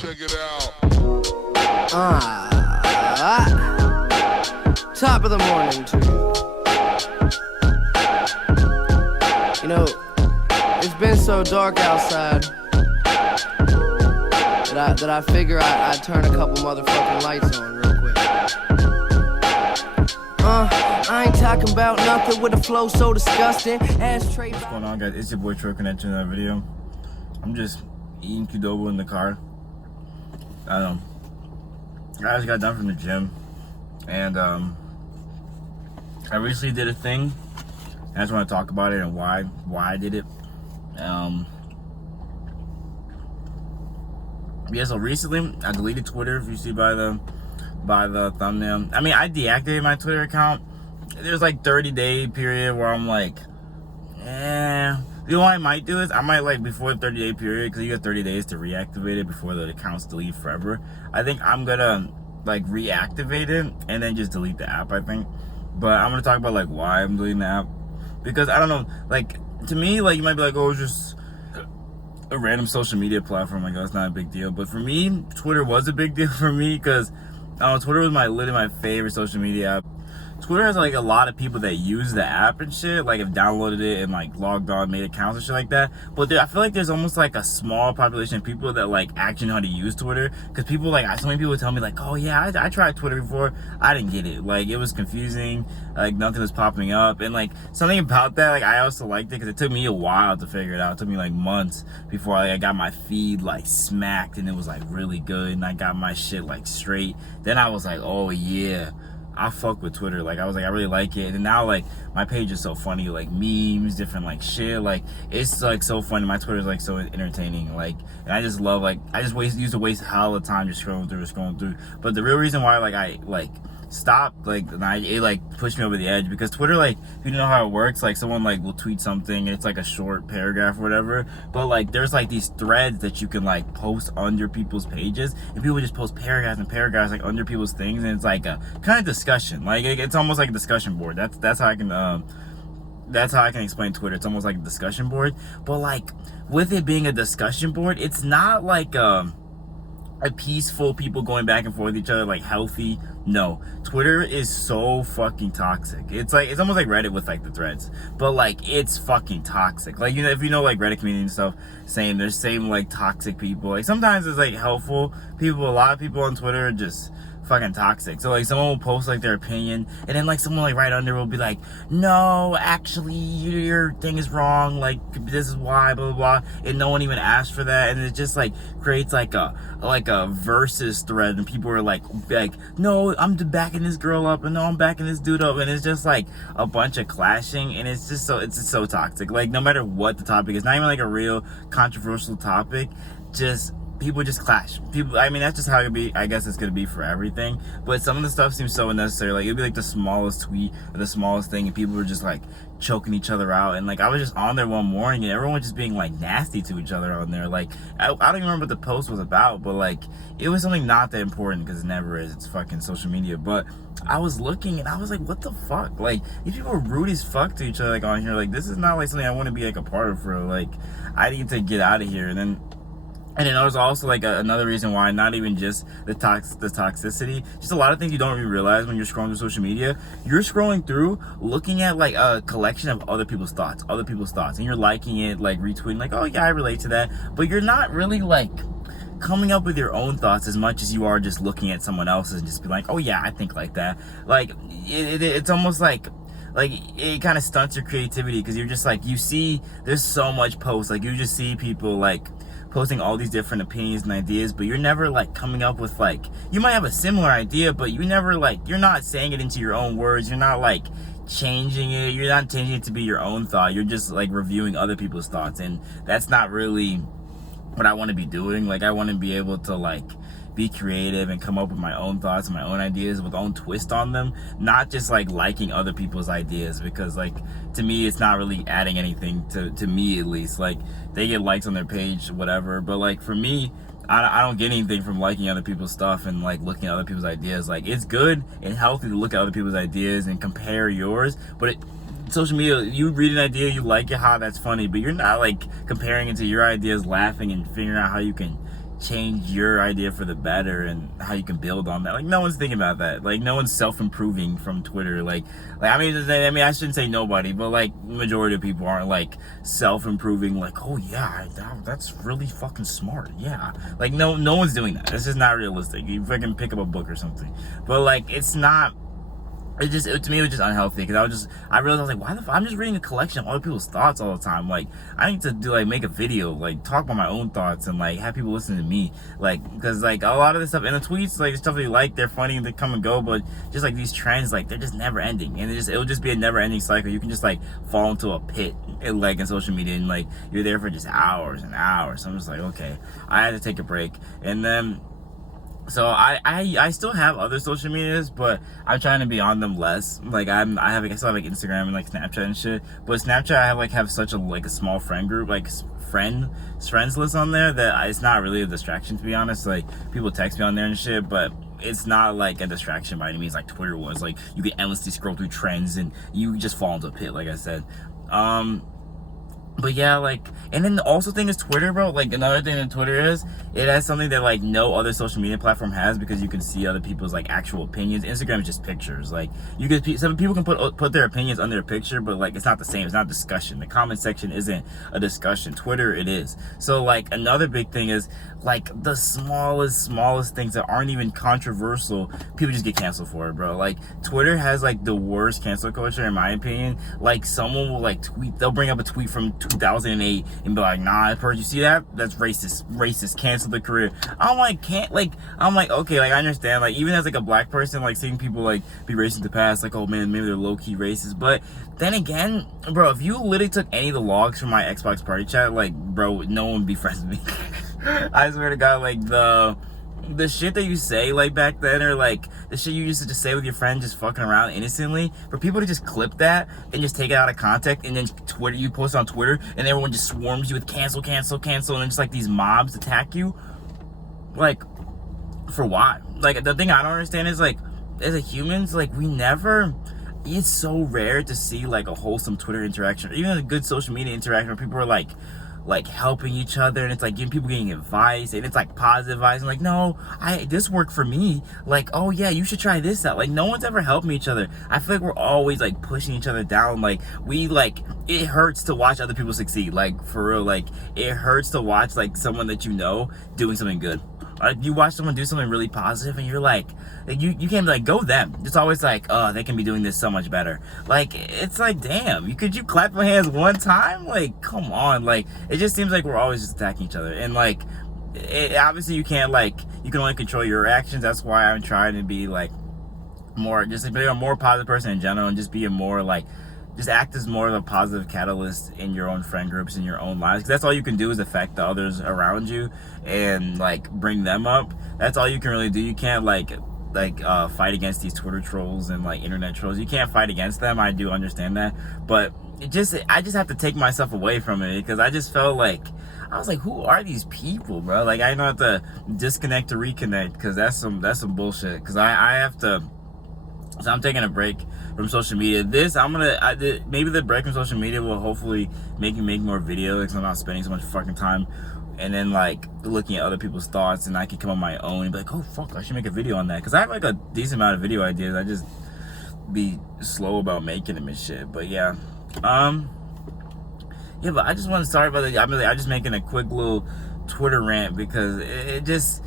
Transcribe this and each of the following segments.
Check it out. Top of the morning to you. You know, it's been so dark outside that I figure I'd turn a couple motherfucking lights on real quick. I ain't talking about nothing with a flow so disgusting. Ashtray. What's going on, guys? It's your boy Troy connecting to another video. I'm just eating Qdoba in the car. I don't know. I just got done from the gym, and I recently did a thing. I just want to talk about it and why I did it. Yeah, so recently I deleted Twitter. If you see by the thumbnail, I mean, I deactivated my Twitter account. There's like 30-day period where I'm like, You know what I might do is I might, like, before the 30-day period, because you got 30 days to reactivate it before the account's deleted forever. I think I'm gonna like reactivate it and then just delete the app, I think. But I'm gonna talk about like why I'm deleting the app, because I don't know, like, to me, like, you might be like, oh, it's just a random social media platform, like, oh, it's not a big deal. But for me, Twitter was a big deal for me, because Twitter was literally my favorite social media app. Twitter has like a lot of people that use the app and shit, like have downloaded it and like logged on, made accounts and shit like that. But I feel like there's almost like a small population of people that like actually know how to use Twitter. Because people, like, so many people tell me like, oh yeah, I tried Twitter before, I didn't get it. Like, it was confusing, like nothing was popping up. And like something about that, like, I also liked it because it took me a while to figure it out. It took me like months before I got my feed like smacked and it was like really good and I got my shit like straight. Then I was like, oh yeah, I fuck with Twitter. Like, I was like, I really like it. And now, like, my page is so funny, like memes, different like shit, like it's like so funny. My Twitter is like so entertaining, like, and I just love, like, I just used to waste hell of time just scrolling through. But the real reason why, like, I like stopped, like, it like pushed me over the edge, because Twitter, like, if you know how it works, like, someone like will tweet something and it's like a short paragraph or whatever, but like there's like these threads that you can like post under people's pages, and people just post paragraphs and paragraphs like under people's things, and it's like a kind of discussion, like it's almost like a discussion board. That's how I can explain Twitter. It's almost like a discussion board, but like with it being a discussion board, it's not like a peaceful people going back and forth with each other, like healthy. No, Twitter is so fucking toxic. It's like, it's almost like Reddit with like the threads, but like it's fucking toxic. Like, you know, if you know like Reddit community and stuff, there's like toxic people. Like sometimes it's like helpful people. A lot of people on Twitter are just fucking toxic. So like someone will post like their opinion, and then like someone like right under will be like, no, actually your thing is wrong, like this is why, blah blah blah, and no one even asked for that, and it just like creates like a versus thread, and people are like no, I'm backing this girl up, and no, I'm backing this dude up, and it's just like a bunch of clashing, and it's just so toxic. Like, no matter what the topic is, not even like a real controversial topic, just people just clash. People, I mean, that's just how it'll be. I guess it's gonna be for everything. But some of the stuff seems so unnecessary. Like, it'd be like the smallest tweet or the smallest thing, and people were just like choking each other out. And like, I was just on there one morning, and everyone was just being like nasty to each other on there. Like, I don't even remember what the post was about, but like, it was something not that important, because it never is. It's fucking social media. But I was looking, and I was like, what the fuck? Like, these people are rude as fuck to each other, like, on here. Like, this is not like something I want to be like a part of, bro. Like, I need to get out of here. And then there's also like another reason why, not even just the toxicity, just a lot of things you don't even realize when you're scrolling through social media. You're scrolling through, looking at like a collection of other people's thoughts, and you're liking it, like retweeting, like, oh yeah, I relate to that. But you're not really like coming up with your own thoughts as much as you are just looking at someone else's and just be like, oh yeah, I think like that. Like, it's almost like it kind of stunts your creativity, because you're just like, you see there's so much posts, like you just see people like posting all these different opinions and ideas, but you're never like coming up with, like, you might have a similar idea, but you never, like, you're not saying it into your own words, you're not like changing it, you're not changing it to be your own thought, you're just like reviewing other people's thoughts. And that's not really what I want to be doing. Like, I want to be able to like be creative and come up with my own thoughts and my own ideas with my own twist on them, not just like liking other people's ideas, because like, to me, it's not really adding anything to me, at least. Like, they get likes on their page, whatever, but like for me, I don't get anything from liking other people's stuff and like looking at other people's ideas. Like, it's good and healthy to look at other people's ideas and compare yours, but social media, you read an idea, you like it, that's funny, but you're not like comparing it to your ideas, laughing and figuring out how you can change your idea for the better and how you can build on that. Like, no one's thinking about that. Like, no one's self-improving from Twitter. Like I mean, I shouldn't say nobody, but like majority of people aren't like self-improving. Like, oh yeah, that's really fucking smart. Yeah, like no one's doing that. It's just not realistic. You fucking pick up a book or something, but like it's not. To me, it was just unhealthy because I realized I was like, why the fuck? I'm just reading a collection of other people's thoughts all the time. Like, I need to make a video, like, talk about my own thoughts and, like, have people listen to me. Like, because, like, a lot of this stuff, and the tweets, like, stuff that you like, they're funny, they come and go, but just, like, these trends, like, they're just never ending. And it'll just be a never ending cycle. You can just, like, fall into a pit, in social media, and, like, you're there for just hours and hours. So I'm just like, okay, I had to take a break. And then, so I still have other social medias, but I'm trying to be on them less. Like I still have like Instagram and like Snapchat and shit. But Snapchat, I have such a small friend group, like friends list on there that it's not really a distraction, to be honest. Like people text me on there and shit, but it's not like a distraction by any means like Twitter was. Like you can endlessly scroll through trends and you just fall into a pit, like I said. But yeah, like, and then the also thing is Twitter, bro. Like, another thing that Twitter is, it has something that, like, no other social media platform has because you can see other people's, like, actual opinions. Instagram is just pictures. Like, some people can put their opinions under a picture, but, like, it's not the same. It's not discussion. The comment section isn't a discussion. Twitter, it is. So, like, another big thing is, like, the smallest things that aren't even controversial, people just get canceled for it, bro. Like, Twitter has, like, the worst cancel culture, in my opinion. Like, someone will, like, they'll bring up a tweet from 2008 and be like, nah, you see that? That's racist, cancel the career. I'm like, okay, like, I understand, like, even as, like, a black person, like, seeing people, like, be racist in the past, like, oh, man, maybe they're low-key racist, but then again, bro, if you literally took any of the logs from my Xbox party chat, like, bro, no one would be friends with me. I swear to God, like, the shit that you say, like, back then, or, like, the shit you used to just say with your friend just fucking around innocently, for people to just clip that and just take it out of context, and then you post on Twitter, and everyone just swarms you with cancel, and then just, like, these mobs attack you, like, for why? Like, the thing I don't understand is, like, as a humans, like, it's so rare to see, like, a wholesome Twitter interaction, or even a good social media interaction where people are, like helping each other, and it's like getting advice, and it's like positive advice, and like, no, this worked for me, like, oh yeah, you should try this out. Like, no one's ever helping each other. I feel like we're always like pushing each other down. Like, it hurts to watch other people succeed. Like, for real, like, it hurts to watch like someone that you know doing something good. You watch someone do something really positive, and you're like you can't be like, go them. It's always like, oh, they can be doing this so much better. Like, it's like, damn, you clap your hands one time? Like, come on. Like, it just seems like we're always just attacking each other. And like, obviously you can't, like, you can only control your actions. That's why I'm trying to be like be a more positive person in general, and just be a more like, just act as more of a positive catalyst in your own friend groups, in your own lives, because that's all you can do is affect the others around you and like bring them up. That's all you can really do. You can't like fight against these Twitter trolls and like internet trolls. You can't fight against them. I do understand that, but I just have to take myself away from it, because I just felt like, I was like, who are these people, bro? Like, I don't have to disconnect to reconnect, because that's some bullshit. Because I have to. So I'm taking a break from social media. Maybe the break from social media will hopefully make me make more videos, because I'm not spending so much fucking time and then like looking at other people's thoughts, and I can come on my own and be like, oh fuck, I should make a video on that, because I have like a decent amount of video ideas. I just be slow about making them and shit. But yeah, yeah, but I just want to start by I'm just making a quick little Twitter rant, because it just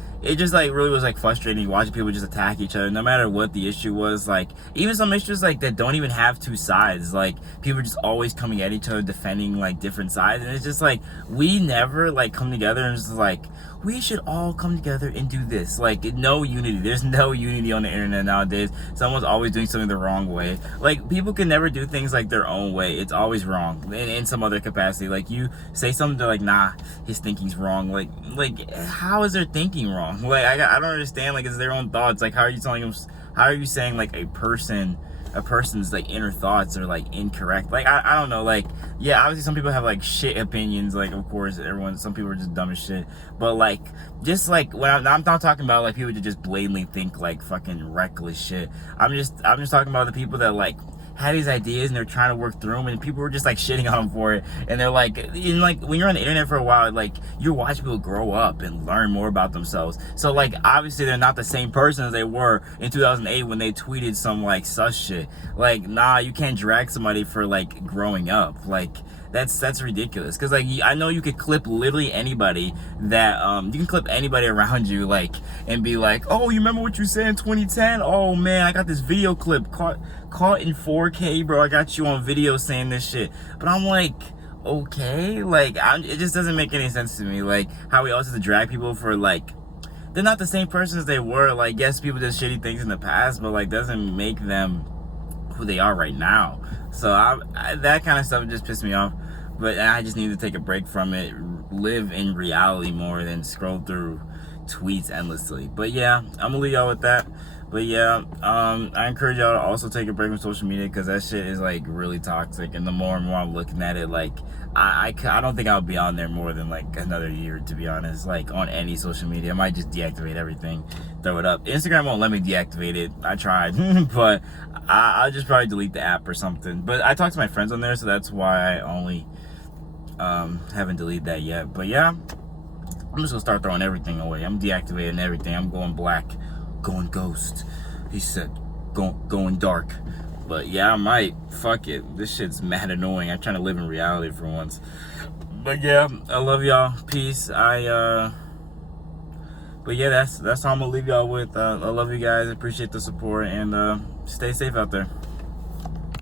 like really was like frustrating watching people just attack each other, no matter what the issue was. Like, even some issues like that don't even have two sides. Like, people are just always coming at each other, defending like different sides, and it's just like, we never like come together and just like, we should all come together and do this. Like, no unity. There's no unity on the internet nowadays. Someone's always doing something the wrong way. Like, people can never do things like their own way. It's always wrong in some other capacity. Like, you say something, they're like, nah, his thinking's wrong. Like how is their thinking wrong? Like, I don't understand. Like, it's their own thoughts. Like, how are you saying like a person's like inner thoughts are like incorrect? Like, I don't know. Like, yeah, obviously some people have like shit opinions. Like, of course, some people are just dumb as shit. But like, just like, when I'm not talking about like people that just blatantly think like fucking reckless shit. I'm just talking about the people that like had these ideas and they're trying to work through them, and people were just like shitting on them for it. And they're like, when you're on the internet for a while, like you're watching people grow up and learn more about themselves. So like obviously they're not the same person as they were in 2008 when they tweeted some like sus shit. Like, nah, you can't drag somebody for like growing up. Like that's ridiculous. Because like I know you could clip literally anybody that you can clip anybody around you, like, and be like, oh, you remember what you said in 2010? Oh man, I got this video clip caught in 4K, bro. I got you on video saying this shit. But I'm like, okay, like it just doesn't make any sense to me. Like how we always have to drag people for like they're not the same person as they were. Like, yes, people did shitty things in the past, but like doesn't make them who they are right now. So that kind of stuff just pissed me off. But I just need to take a break from it, live in reality more than scroll through tweets endlessly. But yeah, I'm gonna leave y'all with that. But yeah, I encourage y'all to also take a break from social media, because that shit is like really toxic. And the more and more I'm looking at it, like I don't think I'll be on there more than like another year, to be honest. Like on any social media, I might just deactivate everything, throw it up. Instagram won't let me deactivate it. I tried, but I'll just probably delete the app or something. But I talk to my friends on there, so that's why I only haven't deleted that yet. But yeah, I'm just gonna start throwing everything away. I'm deactivating everything. I'm going black, going ghost. He said, going dark. But yeah, I might. Fuck it. This shit's mad annoying. I'm trying to live in reality for once. But yeah, I love y'all. Peace. But yeah, that's all I'm gonna leave y'all with. I love you guys. Appreciate the support, and stay safe out there.